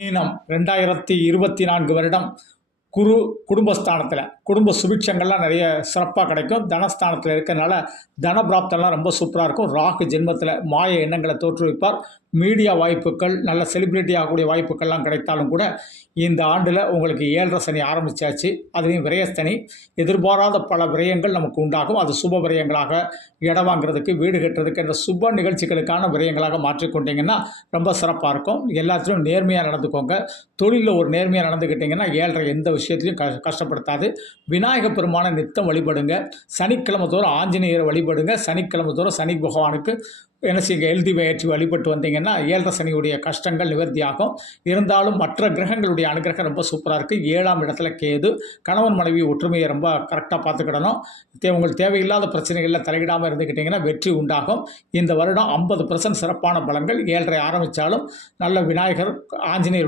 மீனம் 2024 வருடம் குரு குடும்பஸ்தானத்தில் குடும்ப சுபிட்சங்கள்லாம் நிறைய சிறப்பாக கிடைக்கும். தனஸ்தானத்தில் இருக்கிறதுனால தனபிராப்தம்லாம் ரொம்ப சூப்பராக இருக்கும். ராகு ஜென்மத்தில் மாய எண்ணங்களை தோற்றுவிப்பார். மீடியா வாய்ப்புகள், நல்ல செலிப்ரிட்டி ஆகக்கூடிய வாய்ப்புகள்லாம் கிடைத்தாலும் கூட இந்த ஆண்டில் உங்களுக்கு 7.5 சனி ஆரம்பித்தாச்சு. அதுலேயும் விரயஸ்தனி. எதிர்பாராத பல விரயங்கள் நமக்கு உண்டாகும். அது சுப விரயங்களாக, இடம் வாங்குறதுக்கு, வீடு கட்டுறதுக்கு என்ற சுப நிகழ்ச்சிகளுக்கான விரயங்களாக மாற்றிக்கொண்டீங்கன்னா ரொம்ப சிறப்பாக இருக்கும். எல்லாத்துலேயும் நேர்மையாக நடந்துக்கோங்க. தொழிலில் ஒரு நேர்மையாக நடந்துக்கிட்டிங்கன்னா 7.5 எந்த விஷயத்துலையும் கஷ்டப்படுத்தாது. விநாயகப் பெருமானை நித்தம் வழிபடுங்க. சனிக்கிழமை தோறும் ஆஞ்சநேயரை வழிபடுங்க. சனிக்கிழமை தோறும் சனி பகவானுக்கு என்ன செய்யுங்க, எழுதி ஏற்றி வழிபட்டு வந்தீங்கன்னா 7.5 சனியுடைய கஷ்டங்கள் நிவர்த்தியாகும். இருந்தாலும் மற்ற கிரகங்களுடைய அனுகிரகம் ரொம்ப சூப்பராக இருக்குது. 7ஆம் இடத்துல கேது. கணவன் மனைவி ஒற்றுமையை ரொம்ப கரெக்டாக பார்த்துக்கிடணும். உங்களுக்கு தேவையில்லாத பிரச்சனைகளில் தலையிடாமல் இருந்துக்கிட்டிங்கன்னா வெற்றி உண்டாகும். இந்த வருடம் 50% சிறப்பான பலன்கள். 7.5 ஆரம்பித்தாலும் நல்ல விநாயகர், ஆஞ்சநேயர்